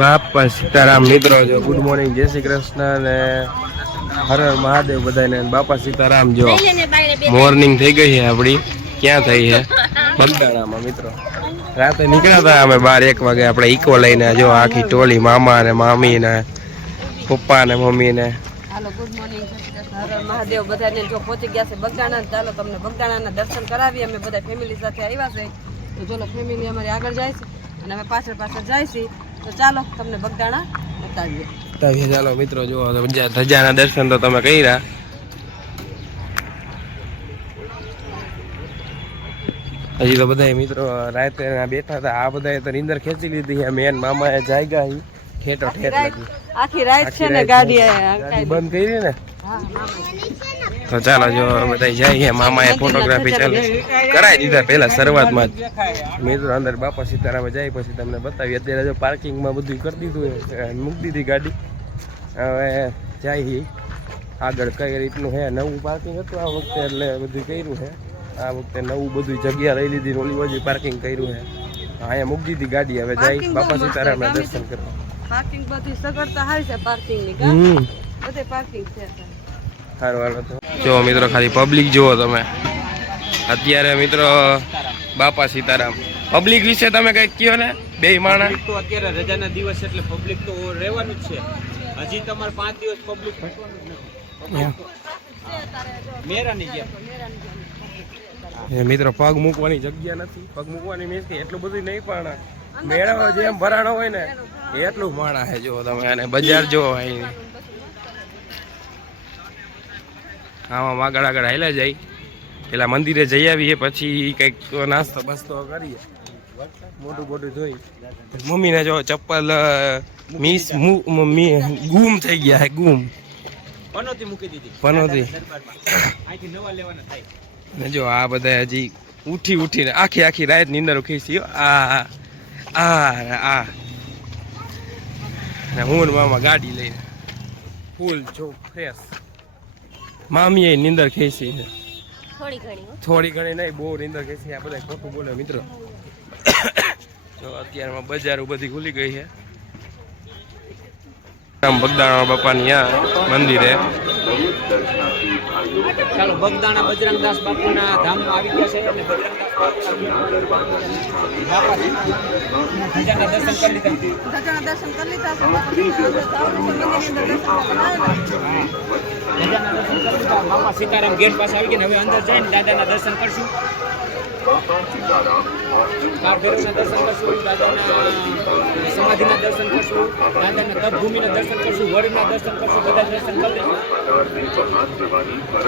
બાપા સીતારામ મિત્રો, જો ગુડ મોર્નિંગ, જય શ્રી કૃષ્ણ ને હર હર મહાદેવ બધાને. બાપા સીતારામ, જો મોર્નિંગ થઈ ગઈ છે આપડી. ક્યાં થઈ છે? બગદાણામાં મિત્રો. રાતે નીકળ્યા હતા અમે 12-1 વાગે આપણે ઈકો લઈને. જો આખી ટોળી, મામા ને મામી ને પપ્પા ને મમ્મી ને. હાલો, ગુડ મોર્નિંગ, મહાદેવ બધાને. જો પહોંચી ગયા છે બગદાણા. ચાલો તમને બગદાણાના દર્શન કરાવીએ. અમે બધા ફેમિલી સાથે આવ્યા છે. તો ચલો, ફેમિલી અમારી આગળ જાય છે અને અમે પાછળ જાય છે. તો ચાલો તમને બગદાણા બતાવીએ. ચાલો મિત્રો, જો ધજાના દર્શન તો તમે કર્યા. હજી તો બધા મિત્રો રાતે બેઠા હતા. આ બધા તો નીંદર ખેંચી લીધી. મેન મામા એ જાગ્યા ઠેઠો ઠેઠ આખી રાત છે ને ગાડી બંધ કરી ને. તો ચાલો, જો બધા જાય. મામાએ ફોટોગ્રાફી ચાલુ કરાવી દીધા પેલા શરૂઆતમાં જ. મિત્રો અંદર બાપા સીતારામે જાય પછી તમને બતાવી. અત્યારે જો પાર્કિંગમાં બધું કરી દીધું, મૂકી દીધી ગાડી. હવે જાય આગળ કઈ રીતનું હે. નવું પાર્કિંગ હતું આ વખતે, એટલે બધું કર્યું છે. આ વખતે નવું બધું જગ્યા લઈ લીધી. ઓલી બાજુ પાર્કિંગ કર્યું છે. અહીંયા મૂકી દીધી ગાડી. હવે જાય બાપા સીતારામ દર્શન કરવા. પાર્કિંગ બધી સગવડતા સારી છે પાર્કિંગની. બધે પાર્કિંગ છે. સારું. જો મિત્રો, ખાલી પબ્લિક જુઓ તમે અત્યારે. મિત્રો બાપા સીતારામ પબ્લિક વિશે તમે કઈક કહો ને. બે માણસ તો અત્યારે રજાના દિવસ એટલે પબ્લિક તો રહેવાનું જ છે. હજી તમારે 5 દિવસ પબ્લિક મેરાની ગયા. મિત્રો પગ મૂકવાની જગ્યા નથી. પગ મૂકવાની મીન્સ કે એટલું બધું નહીં, પણ મેળાનો જેમ ભરાણો હોય ને એટલું માણા છે. જો તમે અને બજાર જો અહીં આમાં આગળ હાલ્યા જાય. પેલા મંદિરે જઈ આવીએ, પછી કંઈક નાસ્તો બસ્તો કરીએ. મોટું જોઈ મમ્મીને જો ચપ્પલ ગુમ થઈ ગયા. ગુમ પનોતી મૂકી દીધી. પનોતી અહીંથી નવા લેવાના થાય. જો આ બધા હજી ઉઠીને આખી રાત નીંદર ખીસી. આ હું ને મામા ગાડી લઈને ફૂલ જો ફ્રેશ. મામીએ નીંદર ખેંચી છે થોડી ઘણી નહીં, બહુ નીંદર ખેંચી. આ બધા ખોટું બોલે મિત્રો. જો અત્યારમાં બજારો બધી ખુલી ગઈ છે. બગદાણા બાપાની આ મંદિરે. ચાલો, બગદાણા બજરંગદાસ બાપુના ધામમાં આવી ગયા છે અને દર્શન કરી લીધા. બાપા સીતારામ ગેટ પાસે આવી ગયા. હવે અંદર જઈને દાદાના દર્શન કરશું. કાળભૈરવના દર્શન કરશું, દાદાના સમાધિના દર્શન કરશું, દાદાના તપભૂમિના દર્શન કરશું, વડના દર્શન કરશું. બધા દર્શન કરી લઈશું.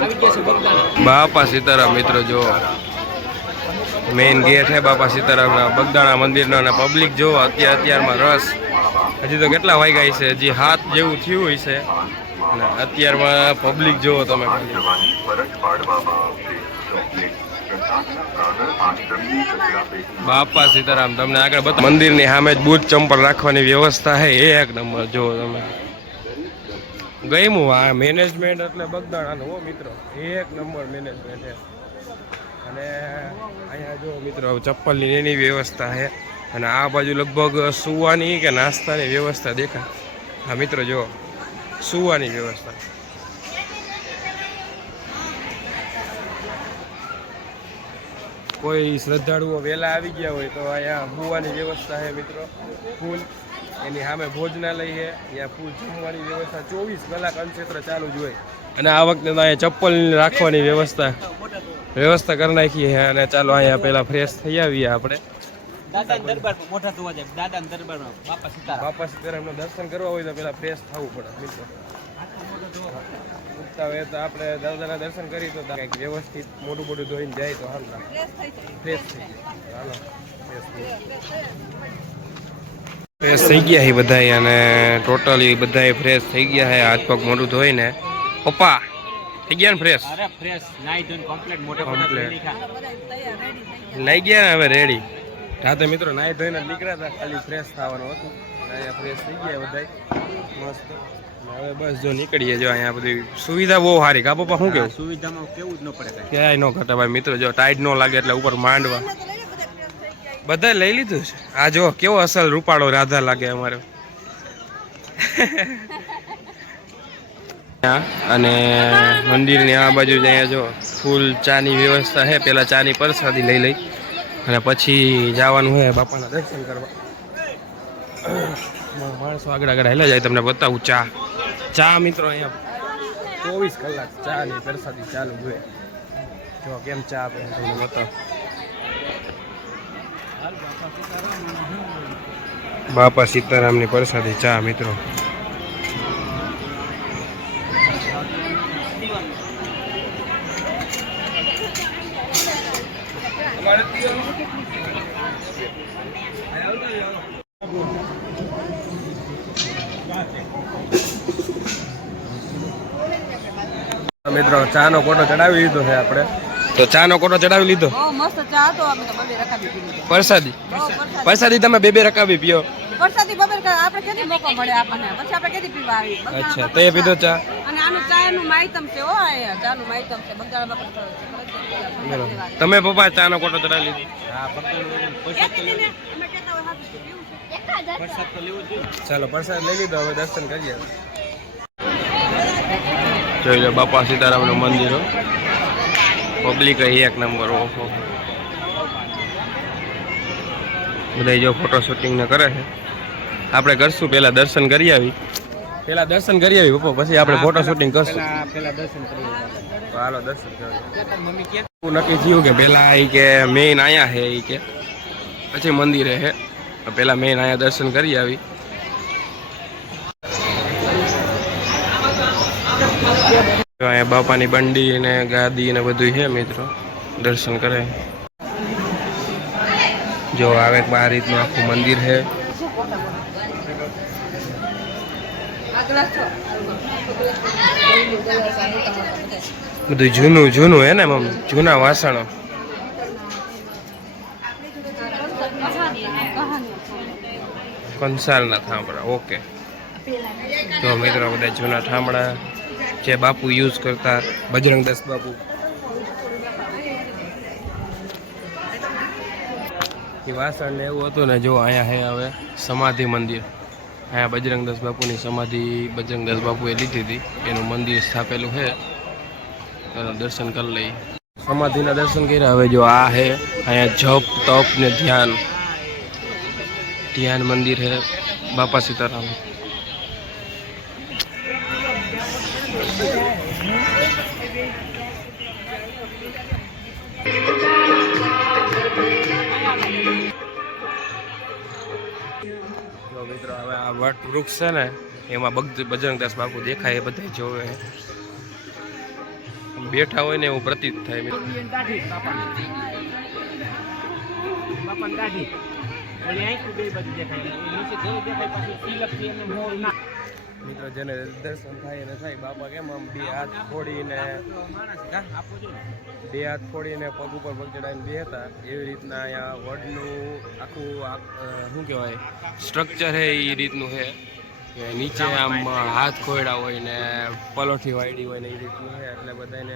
આવી ગયા છે બગદાણા. બાપા સીતારામ મિત્રો, જો મેઇન ગેટ છે બાપા સીતારામના બગદાણા મંદિરનો. અને પબ્લિક જો અત્યારમાં રસ. હજી તો કેટલા વાગ્યા છે? હજી 7 જેવું થયું હોય છે. અને અત્યારમાં પબ્લિક જુઓ તમે. બાપા સીતારામ તમને આગળ બતા. મંદિરની સામે જ બૂટ ચંપલ રાખવાની વ્યવસ્થા છે. એક નંબર જો તમે. ગઈમું આ મેનેજમેન્ટ એટલે બગદાણાનું હો મિત્રો. એક નંબર મેનેજમેન્ટ છે. અને અહીંયા જો મિત્રો ચપ્પલની એની વ્યવસ્થા છે. અને આ બાજુ લગભગ સુવાની કે નાસ્તાની વ્યવસ્થા દેખાય. હા મિત્રો, જો સુવાની વ્યવસ્થા. કોઈ શ્રદ્ધાળુઓ વહેલા આવી ગયા હોય તો અહીંયા સુવાની વ્યવસ્થા છે મિત્રો. ફૂલ એની સામે ભોજનાલય છે. અહીંયા ફૂલ જમવાની વ્યવસ્થા 24 કલાક અનક્ષેત્ર ચાલુ જ હોય. અને આ વખતે તો અહીંયા ચપ્પલ રાખવાની વ્યવસ્થા કરી નાખી છે. અને ચાલો અહીંયા પહેલા ફ્રેશ થઈ આવીએ આપણે. દાદાના દરબારમાં મોઢા ધોવા જાય. દાદાના દરબારમાં બાપા સીતારામનું દર્શન કરવા હોય તો પહેલા ફ્રેશ થવું પડે મિત્રો. ઉઠતા હોય તો આપણે દાદાના દર્શન કરી તો કંઈક વ્યવસ્થિત મોટું ધોઈને જાય તો હાલ ફ્રેશ થઈ જાય. હાલો, ફ્રેશ થઈ ગયા છે બધા. અને ટોટલી બધા ફ્રેશ થઈ ગયા છે. હાથ પગ મોટું ધોઈને. પપ્પા થઈ ગયા ને ફ્રેશ? અરે ફ્રેશ નાઈ ધોઈને કમ્પ્લીટ મોઢે લઈ ગયા ને હવે રેડી. રાતે મિત્રો નાઈ ધોઈને નીકળ્યા હતા. ખાલી ફ્રેશ થવાનું હતું. અહીંયા ફ્રેશ થઈ ગયા બધા મસ્ત. હવે બસ જો નીકળીએ. જો અહીંયા બધી સુવિધા બહુ સારી. કા પપ્પા શું કેવું? સુવિધામાં કેવું જ ન પડે ક્યાંય ન ઘટે ભાઈ મિત્રો. જો ટાઈટ ન લાગે એટલે ઉપર માંડવા. બધા લઈ લીધું છે. આ જો કેવો અસલ રૂપાળો રાધા લાગે અમારે. અને મંદિરની આ બાજુ અહીંયા જો ફૂલ ચાની વ્યવસ્થા છે. પેલા ચાની પ્રસાદી લઈ અને પછી જવાનું છે બાપાના દર્શન કરવા. માણસો આગળ હેલા જાય. તમને બતાવું ચા મિત્રો અહીંયા 24 કલાક ચા ની પ્રસાદી ચાલુ હોય. જો કેમ ચા આપે તમને બતાવ. બાપા સીતારામની પ્રસાદી ચા મિત્રો. મિત્રો ચાનો કોટો ચડાવી લીધો છે આપણે. તો ચાનો કોટો ચડાવી લીધો. બહુ મસ્ત ચા હતો. અમે તો બબે રકાબી પી લીધો. પ્રસાદી તમે બે રકાબી પીઓ. પ્રસાદી બબે આપણે કેદી મોકો મળે આપણને. પછી આપણે કેદી પીવા આવી. અચ્છા તો એ પીધો ચા. અને આનું ચાનું માઈતમ છે હો. આ ચાનું માઈતમ છે. બગદાણા બાપા તમે પપ્પા ચાનો કોટો ચડાવી લીધો. ચાલો પ્રસાદ લઈ લીધો. હવે દર્શન કરીએ. જોઈ લો બાપા સીતારામનું મંદિર. પબ્લિક એક નંબર. ઓહો બધા જો ફોટો શૂટિંગ ને કરે છે. આપણે કરશું પેલા દર્શન કરી આવી. પપ્પા પછી આપણે ફોટો શૂટિંગ કરશું. હાલો દર્શન કરીએ. નક્કી થયું કે પેલા કે મેઇન આયા હે કે પછી મંદિરે હે. પેલા મેઇન આયા દર્શન કરી આવી. અહીંયા બાપાની બંડી ને ગાદી ને બધું છે મિત્રો. દર્શન કરે. જો આવે આ રીતનું આખું મંદિર છે. બધું જૂનું હે ને મમ્મી. જૂના વાસણો. કંસાલના થાંભળા. ઓકે તો મિત્રો બધા જૂના થાંભળા જે બાપુ યુઝ કરતા. બજરંગદાસ બાપુ. એ વાસણ ને એવું હતું ને. જો અહીંયા હે હવે સમાધિ મંદિર. અહીંયા બજરંગદાસ બાપુની સમાધિ બજરંગદાસ બાપુએ લીધી હતી. એનું મંદિર સ્થાપેલું છે. એનું દર્શન કરી લઈ. સમાધિના દર્શન કર્યા. હવે જો આ હે અહીંયા જપ તપ ને ધ્યાન મંદિર હે બાપા સીતારામ. મિત્રો હવે આ વટ વૃક્ષ છે ને એમાં બજરંગદાસ બાપુ દેખાય. એ બધા જોવે બેઠા હોય ને એવું પ્રતીત થાય. મિત્રો જેને દર્શન થાય એને થાય. બાપા કેમ આમ બે હાથ ફોડીને પગ ઉપર પગ ચડાવીને બે હતા. એવી રીતના અહીંયા વડનું આખું શું કહેવાય સ્ટ્રક્ચર છે એ રીતનું છે. નીચે આમ હાથ ખોયડા હોય ને પલોઠી વાયડી હોય ને એ રીતનું છે. એટલે બધાને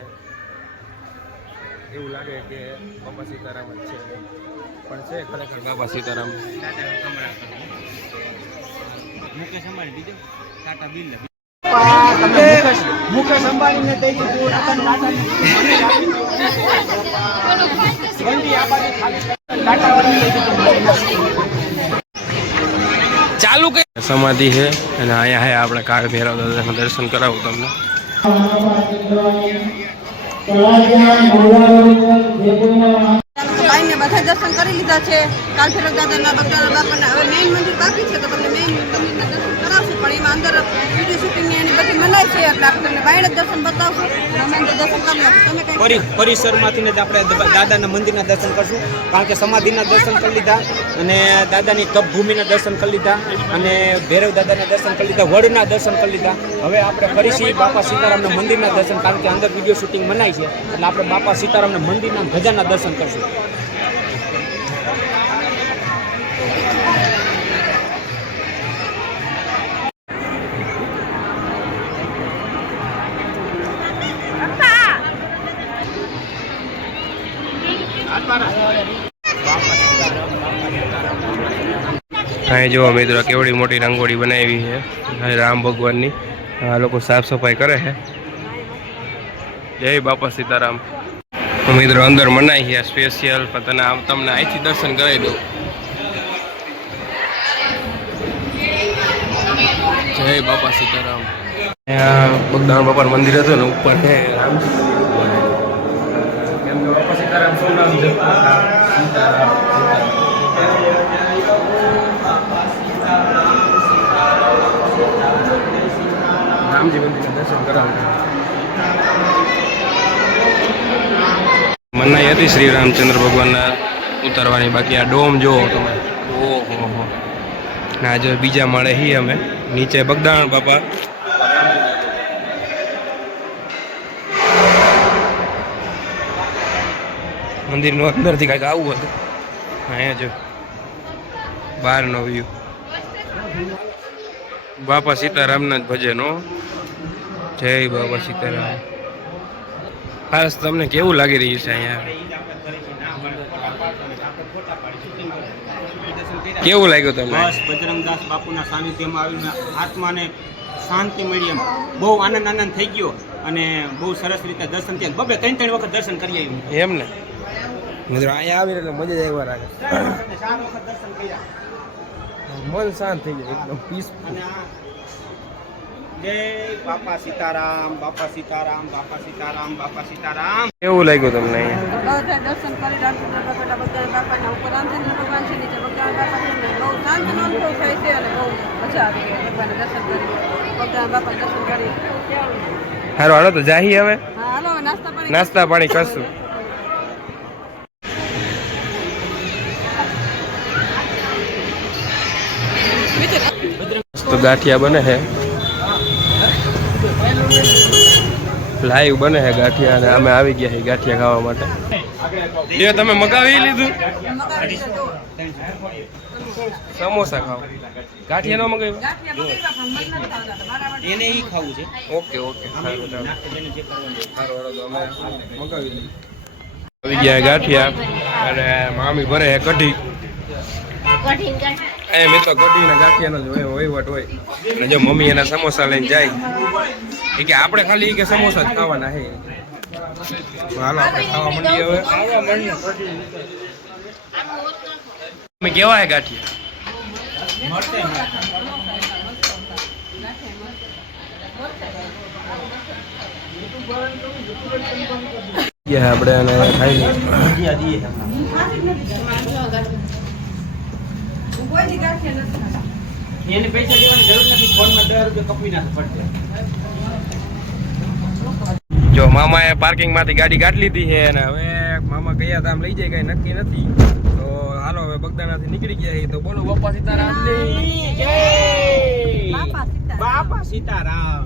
એવું લાગે કે બાપા સીતારામ જ છે. પણ છે ખરેખર બાપા સીતારામ. મુકેશ અંબાણી બીજો ટાટા બિરલા. મુકેશ અંબાણીને ચાલુ કે સમાધિ છે. અને અહીંયા હે આપણે કાળ ભૈરવ દાદાના દર્શન કરાવું તમને. ભાઈને બધા દર્શન કરી લીધા છે. કાલ ભૈરવ દાદાના બગદાણા બાપાના. હવે મેઇન મંદિર બાકી છે તો તમને મેઇન મંદિરના દર્શન કરાવશું. પણ એમાં અંદર વિડીયો શૂટિંગ એની બધી મનાય છે. એટલે આપણે તમને બાયણે દર્શન બતાવશું. અમે અંદર દર્શન કરી નાખશું. તમે કઈ પરિસરમાંથી જ આપણે દાદાના મંદિરના દર્શન કરશું. કારણ કે સમાધિના દર્શન કરી લીધા અને દાદાની તપભૂમિના દર્શન કરી લીધા અને ભૈરવ દાદાના દર્શન કરી લીધા. વડના દર્શન કરી લીધા. હવે આપણે ફરીથી બાપા સીતારામના મંદિરના દર્શન. કારણ કે અંદર વિડીયો શૂટિંગ મનાય છે એટલે આપણે બાપા સીતારામના મંદિરના ધજાના દર્શન કરશું. અહીં જો મિત્રો કેવડી મોટી રંગોળી બનાવી છે અહીં રામ ભગવાનની. આ લોકો સાફ સફાઈ કરે છે. જય બાપા સીતારામ. મિત્રો અંદર મનાઈ છે સ્પેશિયલ, પણ તમને અહીંથી દર્શન કરાવી દઉં. જય બાપા સીતારામ. અહીંયા બગદાણ બાપા મંદિર હતું ને ઉપર છે રામજી કેમ કે બાપા સીતારામ શું નામ છે? સીતારામ. રામજી મંદિરના દર્શન કરાવતા મનાઈ હતી શ્રી રામચંદ્ર ભગવાનના ઉતારવાની. બાકી આ ડોમ જોવો તમે. ઓહો. ના જો બીજા માળે હી અમે નીચે બગદાણ બાપા. મંદિરનું અંદરથી કાંઈક આવું હતું. અહીંયા જો બહારનો વ્યૂ. બાપા સીતારામના જ ભજનો. જય બાપા સીતારામ. ખાસ તમને કેવું લાગી રહ્યું છે અહીંયા? કેવું લાગ્યું તમને? બસ બજરંગદાસ બાપુના સાનિધ્યમાં આવીને આત્માને શાંતિ મળી. એમ બહુ આનંદ થઈ ગયો અને બહુ સરસ રીતે દર્શન થયા. બબે 3 વખત દર્શન કરી આવ્યું એમ ને મિત્રો. અહીંયા આવીને એટલે મજા જ આવ્યા લાગે. 4 વખત દર્શન કર્યા. મન શાંત થઈ જાય એકદમ પીસફુલ. જય બાપા સીતારામ, બાપા સીતારામ, બાપા સીતારામ, બાપા સીતારામ. કેવું લાગ્યું તમને અહીંયા? બધા દર્શન કરી રામચંદ્ર બાપાના બગદાણ બાપાના ઉપર રામચંદ્ર ભગવાન છે, નીચે બગદાણ બાપા છે. બહુ શાંતિનો અનુભવ થાય છે અને બહુ મજા આવી ગઈ ભગવાનના દર્શન કરી, બગદાણ બાપાના દર્શન કરી. સારું હાલો તો જાહી હવે. હા હાલો નાસ્તા પાણી કરશું. તો ગાંઠિયા બને છે, લાઈવ બને છે ગાંઠિયા અને અમે આવી ગયા છીએ ગાંઠિયા ખાવા માટે. એ તમે મગાવી લીધું? સમોસા ખાવ, ગાંઠિયા ન મગાવ્યું? એને ઈ ખાવું છે. ઓકે સારું ચાલો. અમે મગાવી લઈએ. આવી ગયા ગાંઠિયા અને મામી ભરે છે કઢી. એ મિત્રો કઢી ને ગાંઠિયાનો જ વહીવટ હોય. અને જો મમ્મી એના સમોસા લઈને જાય એ કે આપણે ખાલી કે સમોસા જ ખાવાના હે. હાલો આપણે ખાવા માંડીએ હવે. મમ્મી કેવા હે ગાંઠિયા? આપણે અને ખાઈ લઈએ. એને પૈસા દેવાની જરૂર નથી. ફોનમાં 10 રૂપિયા કપી નાખે પડશે. જો મામાએ પાર્કિંગ માંથી ગાડી કાઢી લીધી છે અને હવે મામા ગયા હતા આમ લઈ જાય કઈ નક્કી નથી. તો હાલો હવે બગદાણાથી નીકળી ગયા છીએ. તો બોલો બાપા સીતારામ. બાપા સીતારામ.